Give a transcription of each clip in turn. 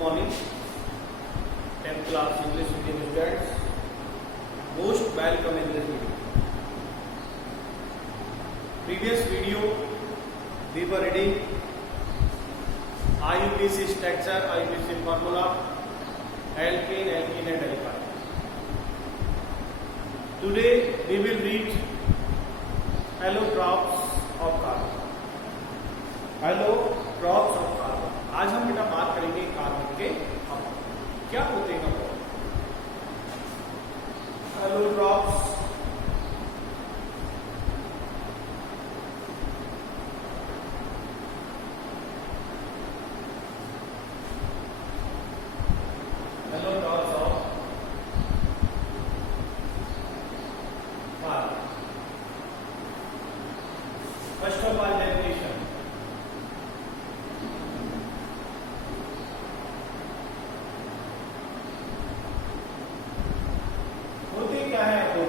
morning, 10th class English medium students. Most welcome in this video. Previous video we were reading IUPAC structure, IUPAC formula, alkane, alkene and alkyne. Today we will read allotropes of carbon. Allotropes of carbon. आज हम बेटा बात करेंगे carbon के अणु क्या होते हैं allotropes. Allotropes of carbon. First of all, definition. होते क्या है तो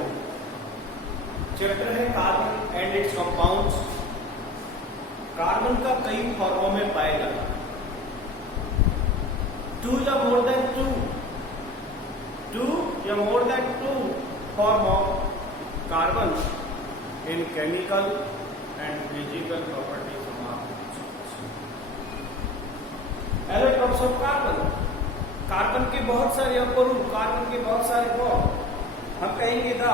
चैप्टर है carbon and its compounds. Carbon का कई फॉर्मों में पाया जाता है. टू या more than two form of carbon in chemical and physical properties. Allotropes of carbon. Carbon के बहुत सारे अपरूप, कार्बन के बहुत सारे फॉर्म. हम कहेंगे द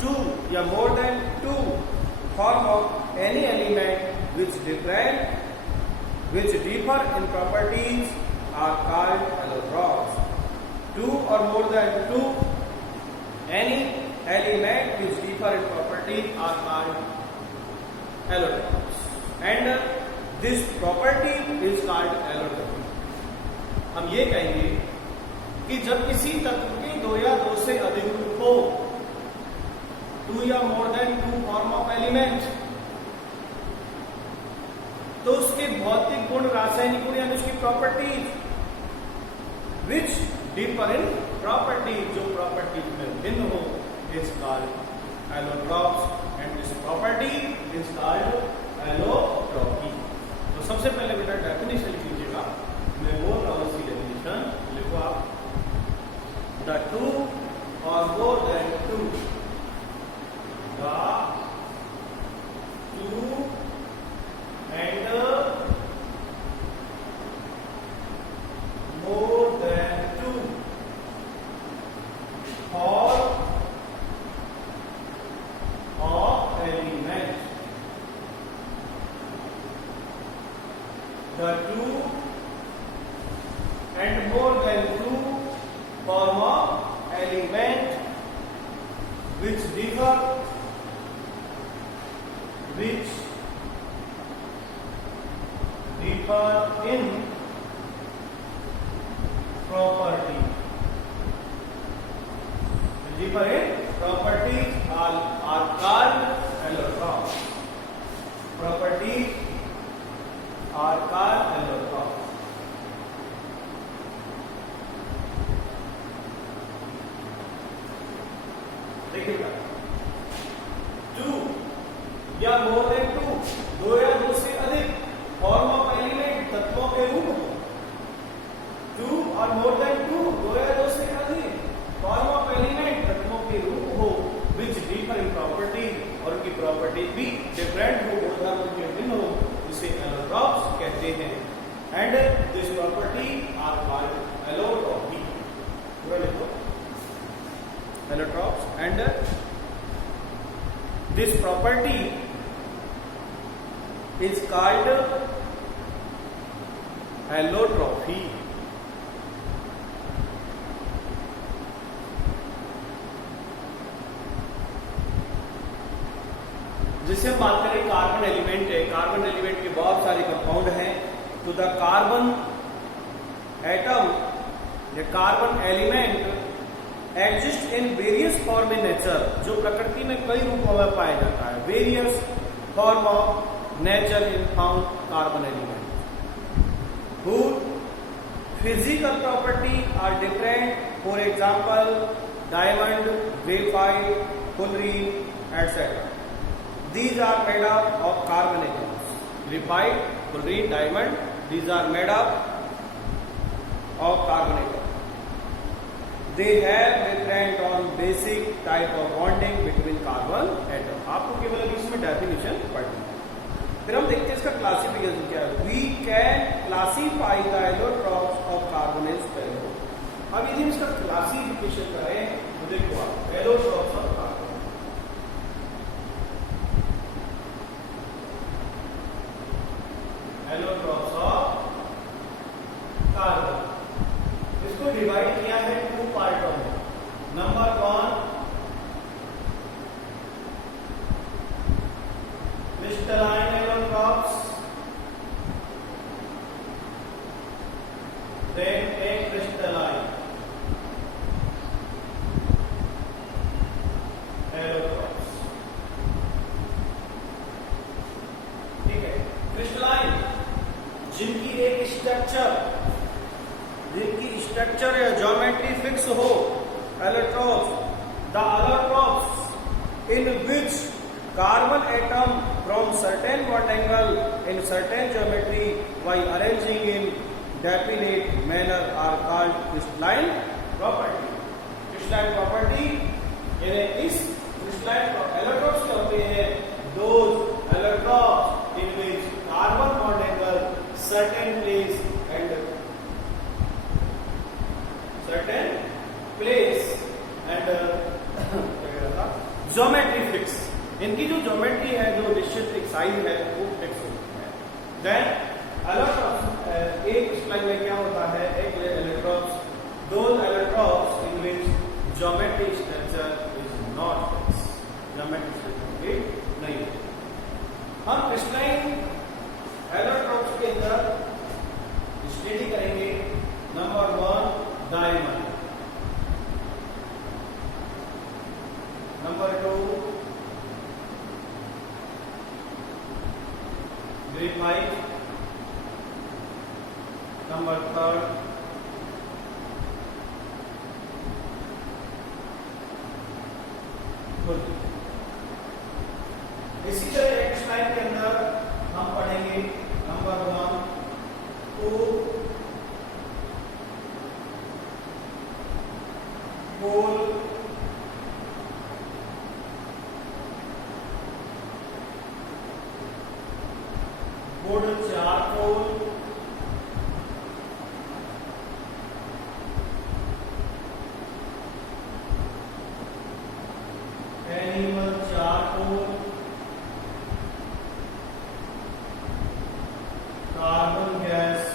टू या more than two form of any element which differ in properties are called allotropes. Two और more than two any element which differ in properties are called allotropes and this property is called allotropy. हम ये कहेंगे कि जब किसी तत्व के दो या दो से अधिक रूप हो, टू या more than two form of element, तो उसके भौतिक गुण, रासायनिक गुण यानी उसकी properties which differ in properties, जो प्रॉपर्टीज में भिन्न हो, is called allotropes and this property is called allotropy. तो सबसे पहले बेटा डेफिनेशन लिख लीजिएगा. मैं बोल रहा हूं इसकी डेफिनेशन लिखो आप. The two or more than two, the two and more than two form of element. The two and more than two form of element which differ in property. Differ in properties are called allotropes. Properties are called allotropes. देखिएगा, to या more than to, दो या दो से अधिक form of element, तत्वों के रूप हो. टू और मोर देन टू, दो या दो से अधिक फॉर्म ऑफ एलिमेंट, तत्वों के रूप हो, विच डिफर इन प्रॉपर्टी, और उनकी प्रॉपर्टी भी डिफरेंट हो, गुणधर्म के भिन्न हो, इसे एलोट्रोप्स कहते हैं. And this property are called allotropy. Allotropes and this property is called allotropy. जिससे हम बात करें कार्बन एलिमेंट है. कार्बन एलिमेंट के बहुत सारे कंपाउंड हैं. तो the carbon atom or carbon element exist in various form in nature, जो प्रकृति में कई रूपों में पाया जाता है. Various form of nature in found carbon element who physical property are different. For example diamond, graphite, fullerene, etc. These are made up of carbon atoms. Graphite, fullerene, diamond, these are made up of carbon atom. They have different on basic type of bonding between carbon atom. आपको केवल अभी इसमें definition पढ़नी है. फिर हम देखते हैं इसका क्लासिफिकेशन क्या है. We can classify the allotropes of carbon as follows. अब यदि इसका क्लासिफिकेशन करें तो देखो आप allotropes of carbon. Allotropes of carbon. इसको डिवाइड किया है टू पार्टों में. Number 1 crystalline allotropes, then acrystalline allotropes. ठीक है. क्रिस्टलाइन जिनकी एक स्ट्रक्चर या ज्योमेट्री फिक्स हो, allotropes, the allotropes in which carbon atom from certain bond angle in certain geometry while arranging in definite manner are called crystalline property. crystalline property यानी इस crystalline allotropes क्या होते हैं? Those allotropes in which carbon bond angle certain place and geometry fix. इनकी जो geometry है, जो निश्चित एक साइज है, वो फिक्स होती है. देन allotropes एक स्लाइड में क्या होता है? एक allotropes, those allotropes in which geometry structure is not fixed. Geometry structure नहीं है. हम क्रिस्टलाइन allotropes के अंदर स्टडी करेंगे. Number 1 diamond, number 2 graphite, number 3 खुद. इसी तरह एक स्लाइड के अंदर हम पढ़ेंगे नंबर 1 coal, wood, charcoal, animal charcoal, carbon gas,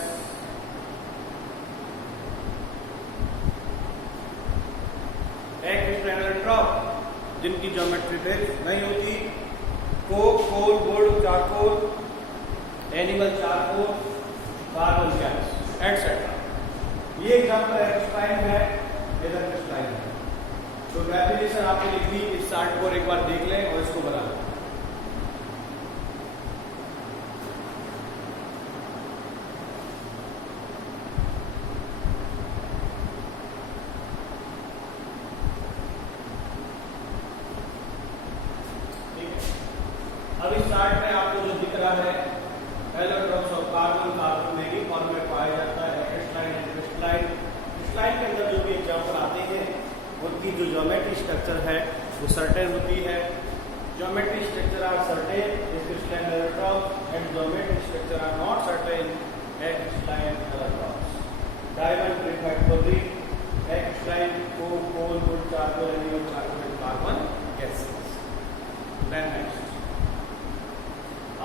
allotrope जिनकी ज्योमेट्री फिक्स नहीं होती. Coke, coal, wood, charcoal, animal charcoal, carbon gas etcetera. ये एग्जाम्पल क्रिस्टलाइन है, इधर क्रिस्टलाइन है. तो डेफिनेशन आपने लिख दी. इस चार्ट को एक बार देख लें और इसको बना लें. अब इस चार्ट में आपको जो दिख रहा है allotropes ऑफ कार्बन, कार्बन में ही फॉर्म में पाया जाता है क्रिस्टलाइन एंड क्रिस्टलाइन. क्रिस्टलाइन के अंदर जो भी एग्जाम्पल आते हैं उनकी जो ज्योमेट्री स्ट्रक्चर है वो सर्टेन होती है. Geometry structure are certain in crystalline allotropes and geometry structure are not certain in crystalline allotropes. Diamond, graphite, बबरी, crystalline, coke, coal, wood, charcoal, animal charcoal, carbon gases. Then next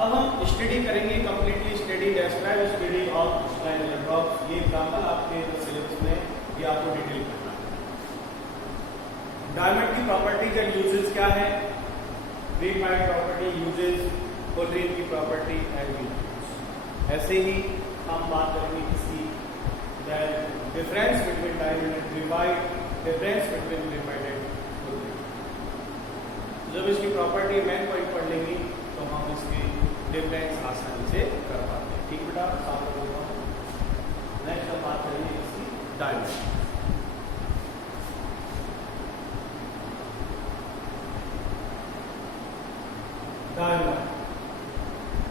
अब हम study करेंगे completely study describe study of crystalline allotropes. ये example आपके syllabus में ये आपको detail करना है. डायमंड की प्रॉपर्टीज एंड यूजेस क्या है? ग्रेफाइट प्रॉपर्टी, यूजेस, कोलिन की प्रॉपर्टी एंड यूजेस. ऐसे ही हम बात करेंगे इसकी difference between diamond and graphite, difference between graphite and कोलिन. जब इसकी प्रॉपर्टी मेन पॉइंट पढ़ लेंगे तो हम इसकी डिफरेंस आसानी से कर पाते हैं. ठीक बेटा, साथ में नेक्स्ट हम बात करेंगे इसकी diamond. Diamond,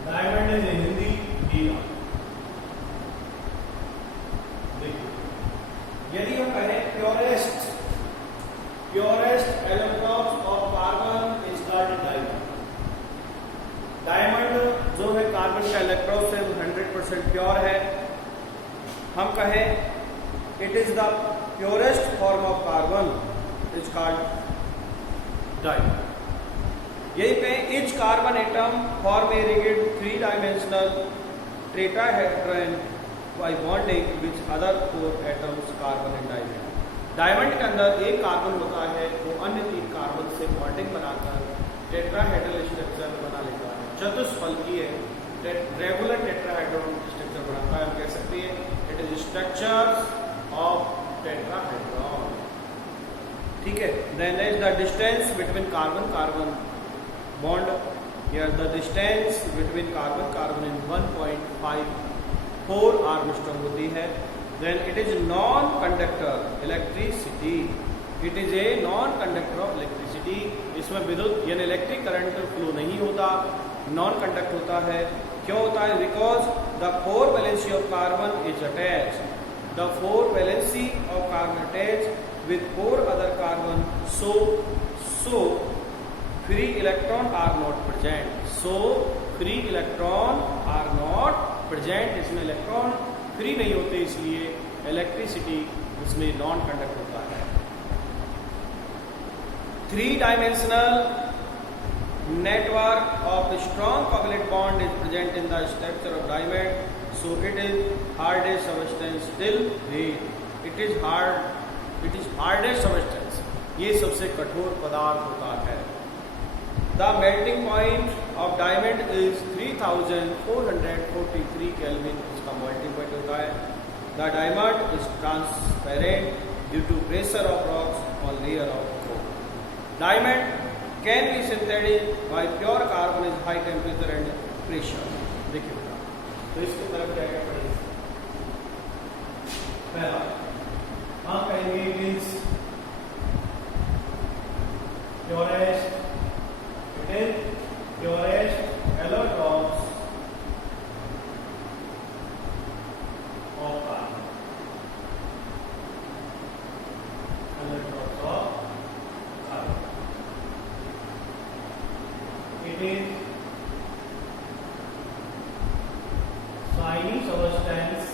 diamond is in Hindi हीरा. देखिए कार्बन का इलेक्ट्रोफिल 100% प्योर है, हम कहें it is the purest form of carbon is called diamond. यही पे each carbon atom form a rigid 3 dimensional tetrahedron by bonding which other 4 atoms carbon and diamond. Diamond के अंदर एक कार्बन होता है वो अन्य 3 कार्बन से बॉन्डिंग बनाकर टेट्राहेड्रल स्ट्रक्चर बना लेता है, चतुष्फलकीय रेगुलर टेट्राहेड्रॉन स्ट्रक्चर बनाता है। हम कह सकते हैं it is structure of tetrahedron. ठीक है, then is the distance between carbon carbon bond, here the distance between carbon carbon in 1.54 Armstrong होती है। Then it is non conductor electricity, it is a non conductor of electricity. इसमें विद्युत यानी electric current flow नहीं होता, non conduct होता है। क्यों होता है? Because the 4 valency of carbon is attach, the 4 valency of carbon attach with 4 other carbon, so free electron are not present, so free electron are not present। इसमें electron free नहीं होते, इसलिए electricity इसमें नॉन कंडक्ट होता है। 3 dimensional network of the strong covalent bond is present in the structure of diamond, so it is hardest substance till weight, it is hardest substance, ये सबसे कठोर पदार्थ होता है। The melting point of diamond is 3443 Kelvin, इसका melting point होता है। The diamond is transparent due to pressure of rocks on layer of coal। Diamond can be synthetic by pure carbon is high temperature and pressure। देखिए तो इसकी तरफ क्या क्या पड़ेगा। पहला हम कहेंगे means purest, it is purest allotropes of carbon, allotropes of carbon. It is shiny substance,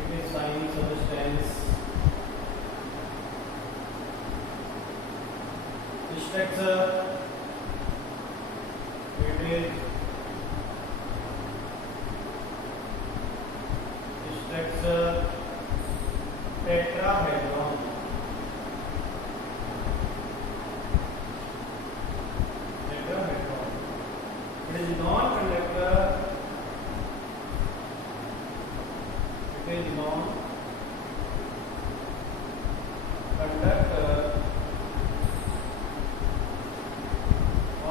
it is shiny substance, structure, it is structure tetrahedron, tetrahedron, it is non-conductor, it is non-conductor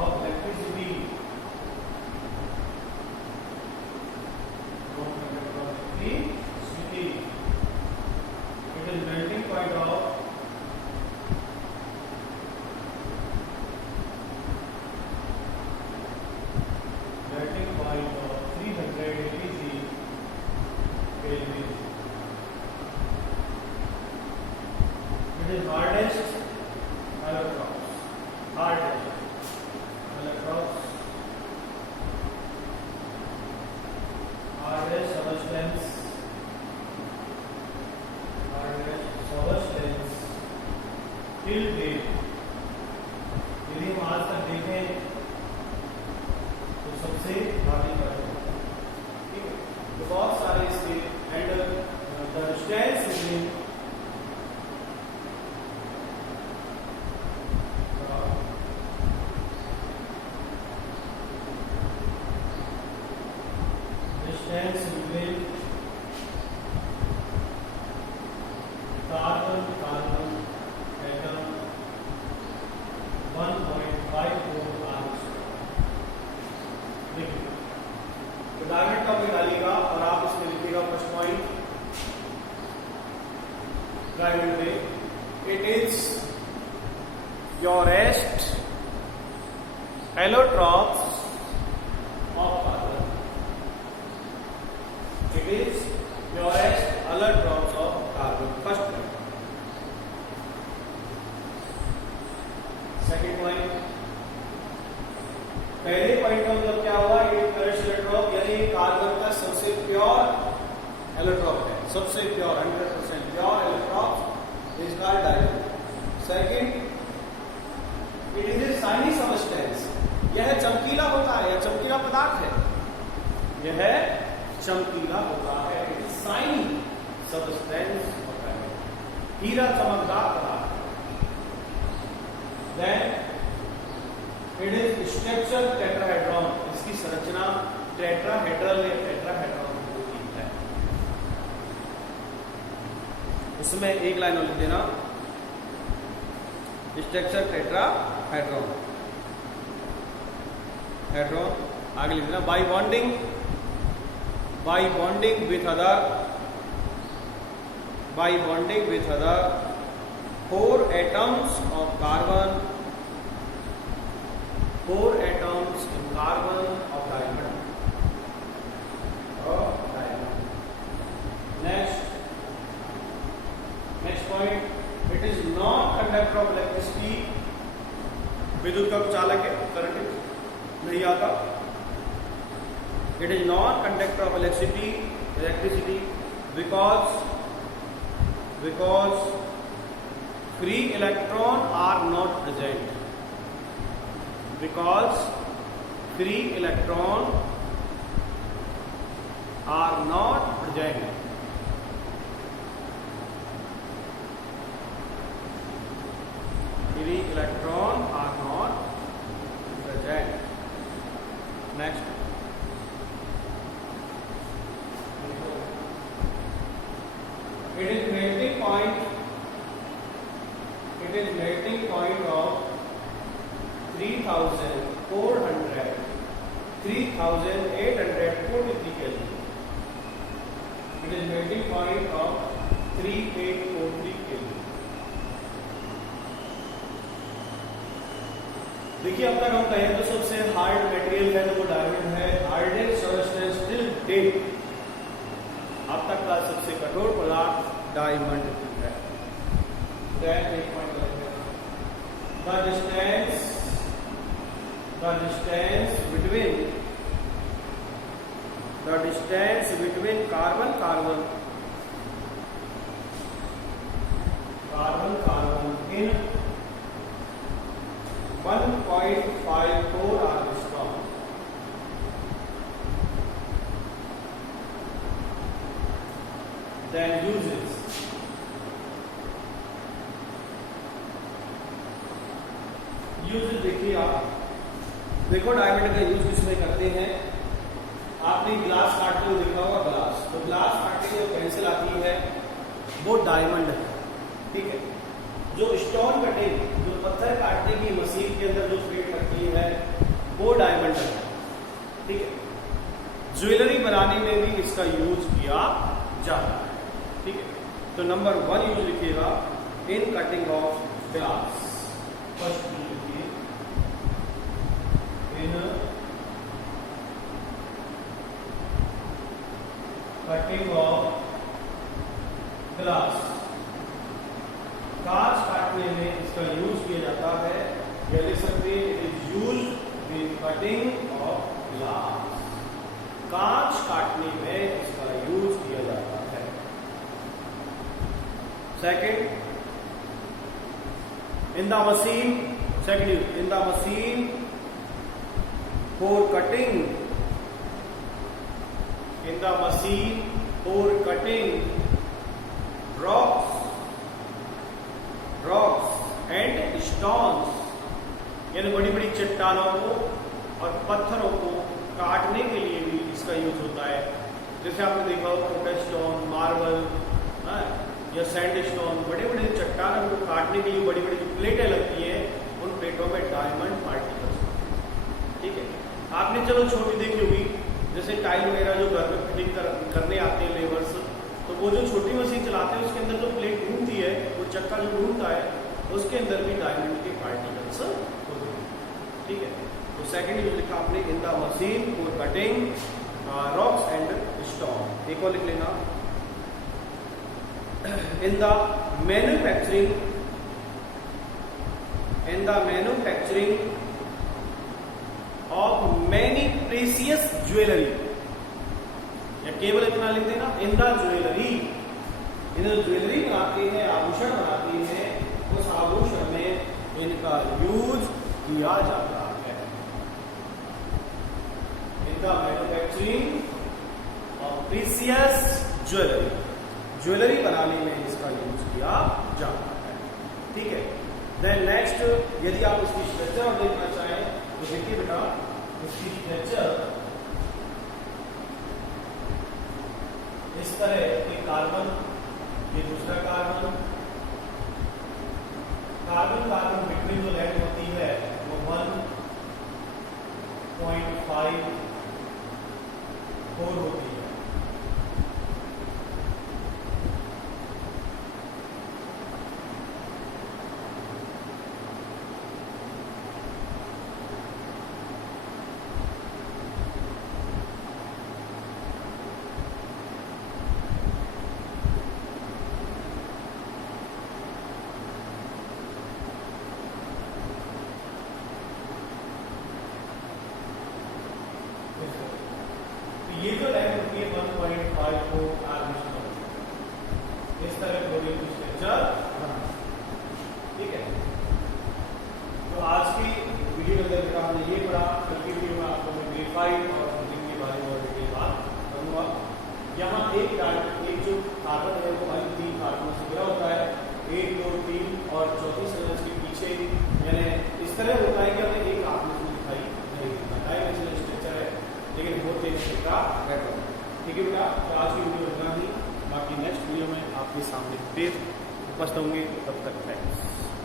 of electricity, non-conductor of electricity, it is melting point of melting point of 380 Kelvin. It is hardest electrons, hardest electrons, hardest substance, till date। यदि हम आज तक देखें तो सबसे भारी पड़ेगा, ठीक है। तो बहुत सारे इसके and the distance between distance between carbon carbon atom 1.54 Armstrong. देखिए तो डायमंड का भी डालिएगा और आप इसमें लिखिएगा फर्स्ट पॉइंट डायमंड में it is purest allotropes of carbon, it is purest allotropes of carbon, first point. Second point पहले पॉइंट का मतलब क्या हुआ, एक फ्रेश एलोट्रॉप यानी कार्बन का सबसे प्योर एलोट्रॉप है, सबसे pure 100% pure allotrope is called diamond. Second, it is A shiny substance, यह चमकीला होता है, यह चमकीला पदार्थ है, यह चमकीला होता है, इट इज शाइनी सबस्टेंस होता है, हीरा चमकदार पदार्थ। Then it is structure tetrahedron, इसकी संरचना टेट्राहेड्रल या टेट्राहेड्रॉन होती है। उसमें एक लाइन और लिख देना, स्ट्रक्चर टेट्राहेड्रॉन, हेड्रॉन आगे लिख देना, by bonding with other 4 atoms of carbon, 4 atoms in carbon of diamond. Next point, it is not conductor of electricity, विद्युत का चालक है, करंट नहीं आता। It is not conductor of electricity because free electron are not present, because free electron are not present। Free electron are not present। Next, it is melting point of 3843 Kelvin। It is melting point of 3843 Kelvin। देखिए अब तक हम कहें तो सबसे hard material है तो वो डायमंड है, हार्डेस्ट सबस्टेंस टिल डेट, अब तक का सबसे कठोर पदार्थ डायमंड है। Then एक point the distance between carbon in 1.54 Armstrong। Then uses, देखिए आप देखो डायमंड का यूज किसमें करते हैं। आपने ग्लास काटते हुए देखा होगा ग्लास, तो ग्लास काटने की जो पेंसिल आती है वो डायमंड है, ठीक है। जो स्टोन कटिंग, जो पत्थर काटने की मशीन के अंदर जो प्लेट लगती है वो डायमंड है, ठीक है। ज्वेलरी बनाने में भी इसका यूज किया जाता है, ठीक है। तो नंबर 1 यूज लिखिएगा in cutting of glass. First लिखिए इन कटिंग ऑफ ग्लास। कांच काटने में इसका यूज किया जाता है, या लिख सकते हैं it is used in cutting of glass. कांच काटने में इसका यूज किया जाता है। Second, in the machine, second use in the machine for cutting, in the machine for cutting rocks and stones, यानी बड़ी बड़ी चट्टानों को और पत्थरों को काटने के लिए भी इसका यूज होता है। जैसे आपने देखा हो कोटा स्टोन, मार्बल या सैंडस्टोन, बड़े बड़े चट्टानों को काटने के लिए बड़ी बड़ी प्लेटें लगती हैं, उन प्लेटों में डायमंड पार्टिकल्स, ठीक है। आपने चलो छोटी देखी होगी, जैसे टाइल वगैरह जो घर में फिटिंग करने आते हैं लेबर्स, तो वो जो छोटी मशीन चलाते हैं उसके अंदर जो प्लेट घूमती है, वो चक्का जो घूमता है उसके अंदर भी डायमंड के पार्टिकल्स होते हैं, ठीक है। तो सेकंड यूज लिखा आपने in the machine for cutting rocks and stone. एक और लिख लेना in the manufacturing of jewellery, या केवल इतना लिख देना in the jewellery, in jewellery बनाती है, आभूषण बनाती है, उस आभूषण में इनका यूज किया जाता है। In the manufacturing of precious jewellery, jewellery बनाने में इसका यूज किया जाता है। ठीक है। देन नेक्स्ट, यदि आप इसकी स्ट्रक्चर देखना चाहें तो देखिए बेटा, इसकी स्ट्रक्चर इस तरह एक कार्बन, ये दूसरा कार्बन, कार्बन कार्बन बिटवीन जो लेंथ होती है वो 1.54 होती है। ये जो लाइन होती है 1.54 आर्बिट्रेशन, इस तरह क्लोरीन की स्ट्रक्चर। ठीक है। तो आज की वीडियो के अंदर हमने ये पढ़ा, कल की वीडियो में आपको मैं ग्रेफाइट और फ्यूजिंग के बारे में और डिटेल बात करूंगा। यहाँ एक जो कार्बन है वो 3 कार्बन से घिरा होता है, 1, 2, 3 और चौथी संरचना के पीछे, यानी इस तरह होता है कि हमें एक आकृति दिखाई नहीं देता, डायमेंशनल स्ट्रक्चर है लेकिन बहुत तेज का पैटर्न। ठीक है बेटा, तो आज की वीडियो इतना ही, बाकी नेक्स्ट वीडियो में आपके सामने फिर उपस्थित होंगे। तब तक थैंक्स।